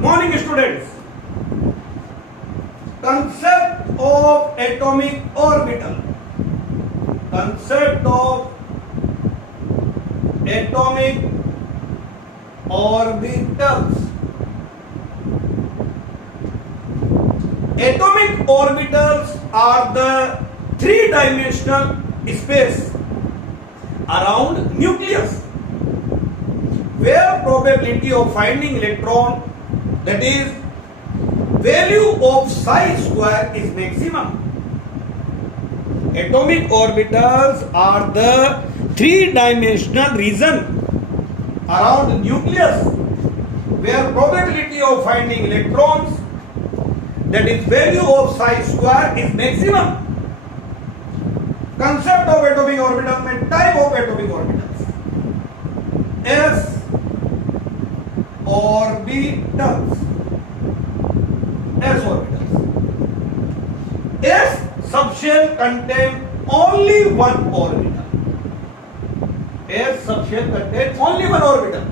Good morning, students. Concept of atomic orbital. Concept of atomic orbitals. Atomic orbitals are the three-dimensional space around nucleus, where probability of finding electron, that is value of psi square, is maximum. Atomic orbitals are the three-dimensional region around nucleus where probability of finding electrons, that is value of psi square, is maximum. Concept of atomic orbital में type of atomic orbitals. S orbitals. S orbitals. S subshell contain only one orbital. S subshell contain only one orbital.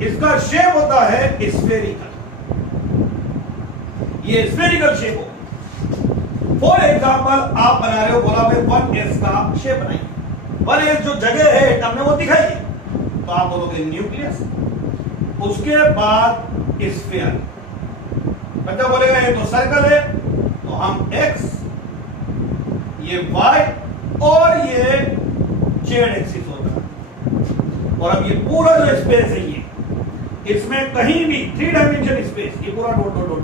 इसका shape होता है spherical. ये spherical shape हो. For example आप बना रहे हो, बोला मैं 1s का शेप बनाइए. 1s जो जगह है एटम में वो दिखाइए, तो आप बोलोगे न्यूक्लियस. उसके बाद स्फीयर. बच्चा बोलेगा ये तो सर्कल है, तो हम x, ये y और ये z एक्सिस होता है. और अब ये पूरा जो स्पेस है, ये इसमें कहीं भी थ्री डायमेंशन स्पेस, ये पूरा डॉट डॉट डॉट,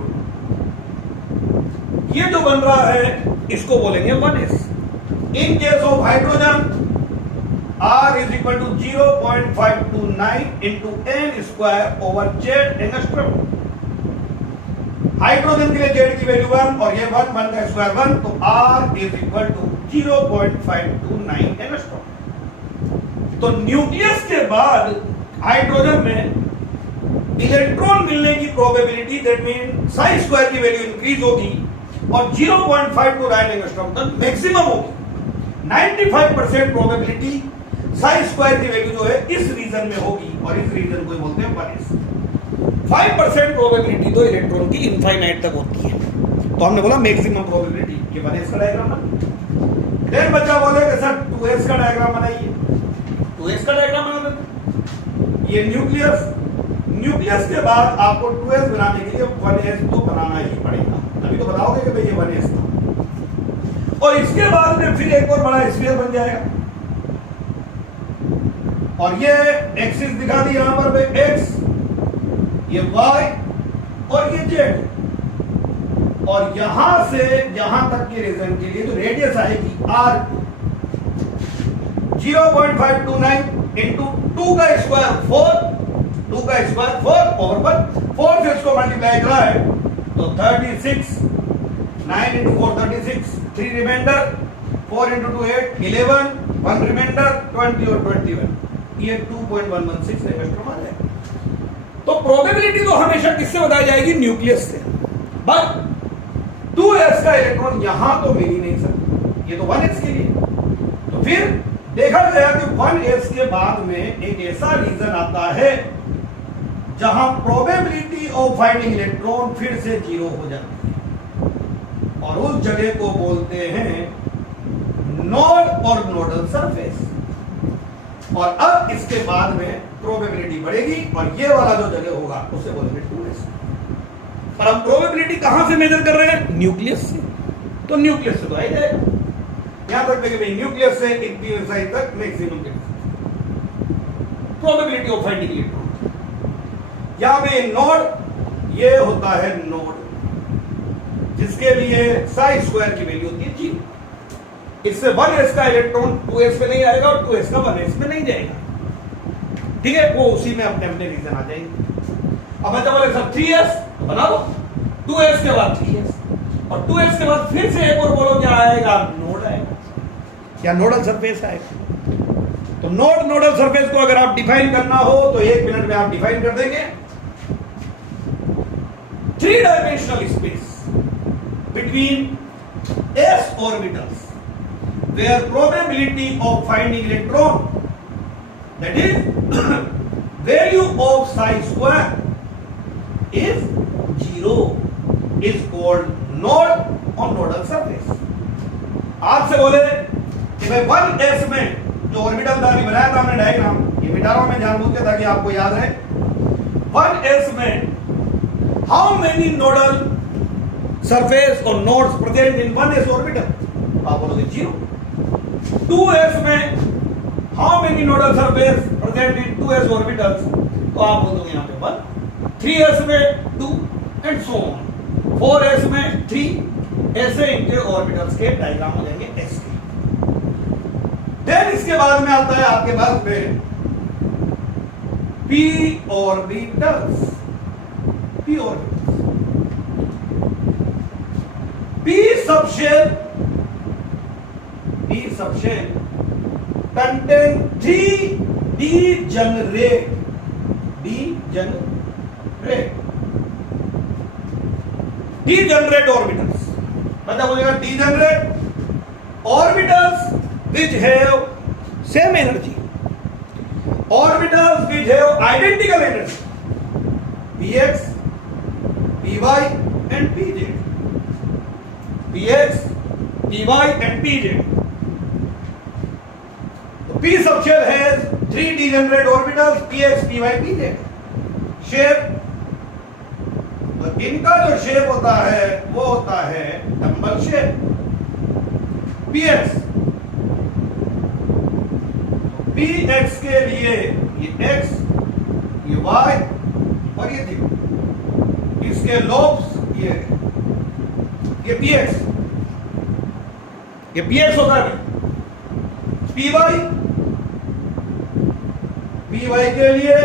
ये जो बन रहा है इसको बोलेंगे 1s. In case of hydrogen R is equal to 0.529 into n square over z angstrom. Hydrogen के लिए z की वैल्यू 1 और ये 1 का स्क्वायर 1, तो R is equal to 0.529 angstrom. तो न्यूक्लियस के बाद हाइड्रोजन में इलेक्ट्रॉन मिलने की probability, that mean Sai square की वैल्यू इंक्रीज होगी और 0.529 एंगस्ट्रॉम तक मैक्सिमम होगी. 95% प्रोबेबिलिटी साई स्क्वायर की वैल्यू जो है इस रीजन में होगी, और इस रीजन को बोलते हैं 1s. 5% प्रोबेबिलिटी तो इलेक्ट्रॉन की इनफाइनाइट तक होती है, तो हमने बोला मैक्सिमम प्रोबेबिलिटी. ये 1s का डायग्राम है. देन बच्चा बोलेगा सर 2s का डायग्राम बनाइए. 2s का डायग्राम बना देते. ये न्यूक्लियस के बाद आपको 2s बनाने के लिए 1s तो बनाना ही पड़ेगा, तभी तो बताओगे कि भाई ये 1s था. और इसके बाद में फिर एक और बड़ा स्फीयर बन जाएगा, और ये एक्सिस दिखा दी यहां पर x, ये y और ये z. और यहां से यहां तक के रीजन के लिए जो रेडियस आएगी r2, 0.529 इंटू 2 का स्क्वायर 4, 2 का स्क्वायर 4 ओवर 1, 4 से इसको मल्टीप्लाई करा है तो 36, 9 इंटू 4 36, 3 रिमाइंडर, 4 इंटू 2 8, 11, 1 रिमाइंडर 20 और 21, ये 2.116 एंगस्ट्रॉम आ जाएगा. तो प्रोबेबिलिटी तो हमेशा किससे बताई जाएगी? न्यूक्लियस से. बट 2s का इलेक्ट्रॉन यहां तो मिल ही नहीं सकता, ये तो 1s के लिए. तो फिर देखा गया कि 1s के बाद में एक ऐसा रीजन आता है जहां प्रोबेबिलिटी ऑफ फाइंडिंग इलेक्ट्रॉन फिर से 0 हो जाती है, और उस जगह को बोलते हैं नोड और नोडल सरफेस. और अब इसके बाद में प्रोबेबिलिटी बढ़ेगी और ये वाला जो जगह होगा उसे बोलेंगे 2s. पर हम प्रोबेबिलिटी कहां से मेजर कर रहे हैं? न्यूक्लियस से. तो न्यूक्लियस से तो आ ही जाएगा. यहां तक कि भाई न्यूक्लियस से इतनी ऊंचाई तक maximum probability of finding electron. यहां पे नोड, ये होता है नोड जिसके लिए साई स्क्वायर की वैल्यू होती है 0. इससे 1s का इलेक्ट्रॉन 2s पे नहीं आएगा और 2s का 1s पे नहीं जाएगा. ठीक है, वो उसी में अपने अपने रीजन आ जाएंगे. अब मैं बोले सर 3s तो बना लो, 2s के बाद 3s और 2s के बाद फिर से एक और बोलो क्या आएगा? नोड आएगा या नोडल सरफेस आएगा. तो नोडल सरफेस को अगर आप डिफाइन करना हो तो 1 मिनट में आप डिफाइन कर देंगे. 3 dimensional space between s orbitals where probability of finding electron, that is value of psi square is 0 is called node on nodal surface. आपसे बोले कि भाई 1s में जो ऑर्बिटल था, अभी बनाया था हमने डायग्राम, ये मिटा रहा हूं मैं जानबूझ के ताकि आपको याद रहे। 1s में how many nodal surface or nodes present in 1s orbital? आप बोलोगे 0। 2s में how many nodal surface present in 2s orbitals? तो आप बोलोगे यहाँ पे 1। 3s में 2 and so on। 4s में 3, ऐसे इनके ऑर्बिटल्स के डायग्राम हो जाएंगे s के। देन इसके बाद में आता है आपके पास में p orbitals। p orbitals, p subshell contain 3 degenerate orbitals। मतलब बोलेगा degenerate orbitals which have same energy, orbitals which have identical energy, px, py and pz, px, py and pz। P subshell has 3 degenerate orbitals, px, py, pz। Shape, तो इनका जो shape होता है वो होता है डंबल शेप। px, px के लिए ये x, ये y और ये z, इसके लोब्स ये px, ये px होता है। py के लिए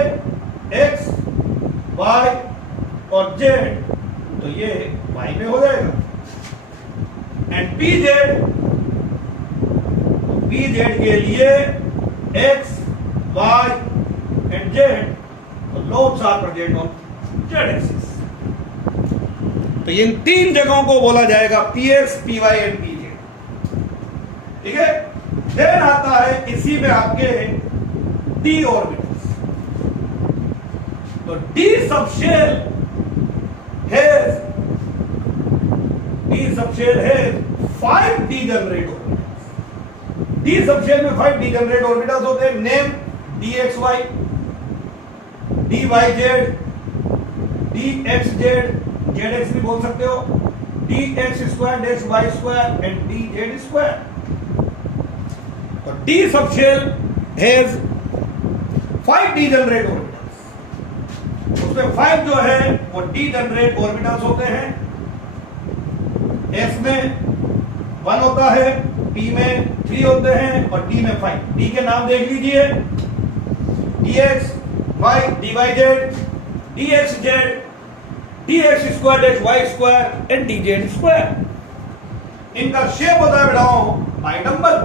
x, y और z, तो ये y में हो जाएगा। एंड pz के लिए x, y एंड z, तो lobes are present on z axis. तो इन 3 जगहों को बोला जाएगा px, py एंड pz। ठीक है। देन आता है इसी में आपके d ऑर्बिटल्स। तो d subshell has 5 degenerate orbitals। d subshell में 5 degenerate orbitals होते हैं। Name dxy, dyz, dxz, zx भी बोल सकते हो, dx square dash y square and dz square. तो d subshell has 5 degenerate orbitals। उसमें 5 जो है वो degenerate orbitals होते हैं। s में 1 होता है, p में 3 होते हैं और d में 5। d के नाम देख लीजिए, dx, y, dyz, dxz, dx square dash y square and dz square. इनका शेप होता है बेटाओ बाइडंबल।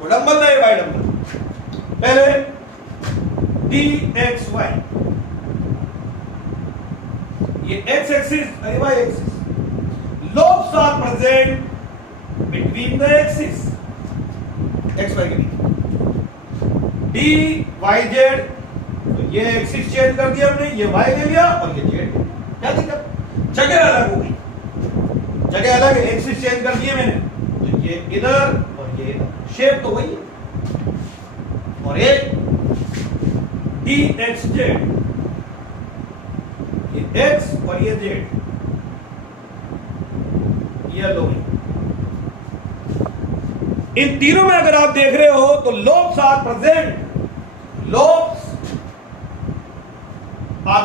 वो डंबल है बाइडंबल। पहले dxy, ये x एक्सिस और y axis. Lobes are present between the axis, x y के बीच। dyz, तो ये एक्सिस चेंज कर दिया हमने, ये y ले लिया और ये z। क्या दिक्कत? जगह अलग हो गई, जगह अलग है, एक्सिस चेंज कर दिए मैंने, तो ये इधर और ये इधर, शेप तो वही है। और एक dxz, ये x और ये z, ये लो। इन तीनों में अगर आप देख रहे हो तो lobes are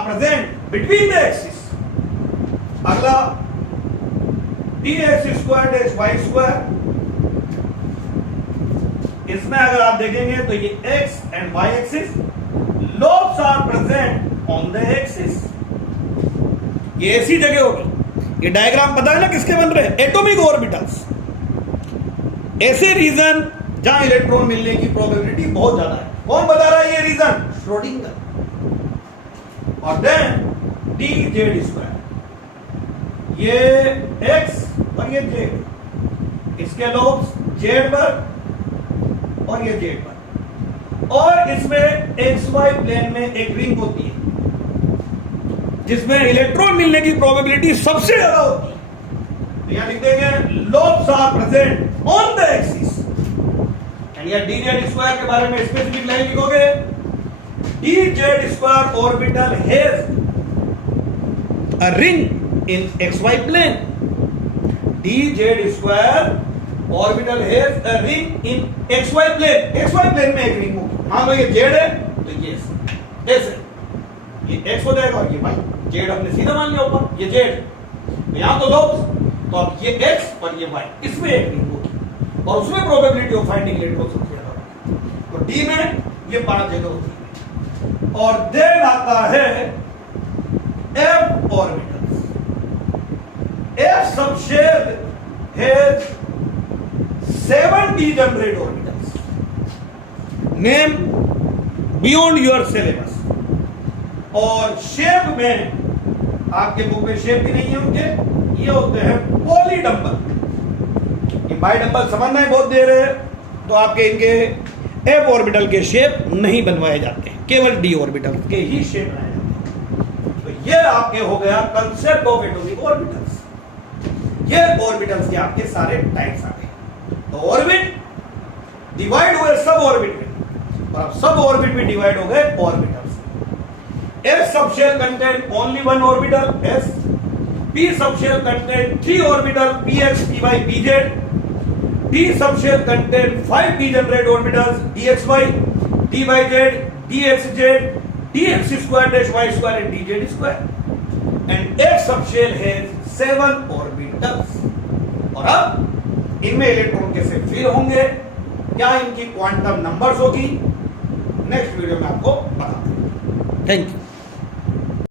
present between the axis. अगला dx square dash y square, इसमें अगर आप देखेंगे तो ये x and y axis, lobes are present on the axis. ये ऐसी जगह होगी। ये डायग्राम पता है ना किसके बन रहे हैं? Atomic orbitals. ऐसे रीजन जहां इलेक्ट्रॉन मिलने की प्रोबेबिलिटी बहुत ज्यादा है। कौन बता रहा है ये रीजन? श्रोडिंगर। और देन dz स्क्वायर, ये x और ये z, इसके लोब्स z पर और ये z पर। और इसमें XY प्लेन में एक रिंग होती है जिसमें इलेक्ट्रॉन मिलने की प्रोबेबिलिटी सबसे ज्यादा होती है। तो यहां लिख देंगे lobes are present on the axis and यह dz स्क्वायर के बारे में स्पेसिफिक लाइन लिखोगे dz square orbital has a ring in XY plane. dz square orbital has a ring in XY plane. XY plane में एक ring होगी। मान लो ये z है तो ये ऐसे ये x हो जाएगा और ये y। z हमने सीधा मान लिया ऊपर, ये z यहां तो लोब्स, तो अब ये x और ये y, इसमें एक रिंग होगी और उसमें प्रोबेबिलिटी ऑफ फाइंडिंग इलेक्ट्रॉन सबसे ज्यादा होगी। तो d में ये 5 जगह होती है। और देन आता है f orbitals. f subshell has 7 degenerate orbitals. Name beyond your syllabus. और शेप में आपके बुक में शेप भी नहीं है उनके, ये होते हैं पॉलीडंबल। ये बाइडंबल समझना है बहुत देर है, तो आपके इनके एफ ऑर्बिटल के शेप नहीं बनवाए जाते हैं, केवल डी ऑर्बिटल के ही शेप बनाए जाते हैं। तो ये आपके हो गया कंसेप्ट ऑफ एटॉमिक ऑर्बिटल्स। ये ऑर्बिटल्स के आपके सारे टाइप्स आ गए। तो ऑर्बिट डिवाइड हुए सब ऑर्बिट में, और अब सब ऑर्बिट में डिवाइड हो गए orbitals. S subshell contain only one orbital S. P subshell contain 3 orbital Px, Py, Pz. D subshell contain 5 degenerate orbitals Dxy, Dyz, Dxz, Dx square dash y square and dz square. And F subshell has 7 orbitals. और अब इनमें electron कैसे fill होंगे, क्या इनकी quantum numbers होगी, next video में आपको बताते हैं। Thank you.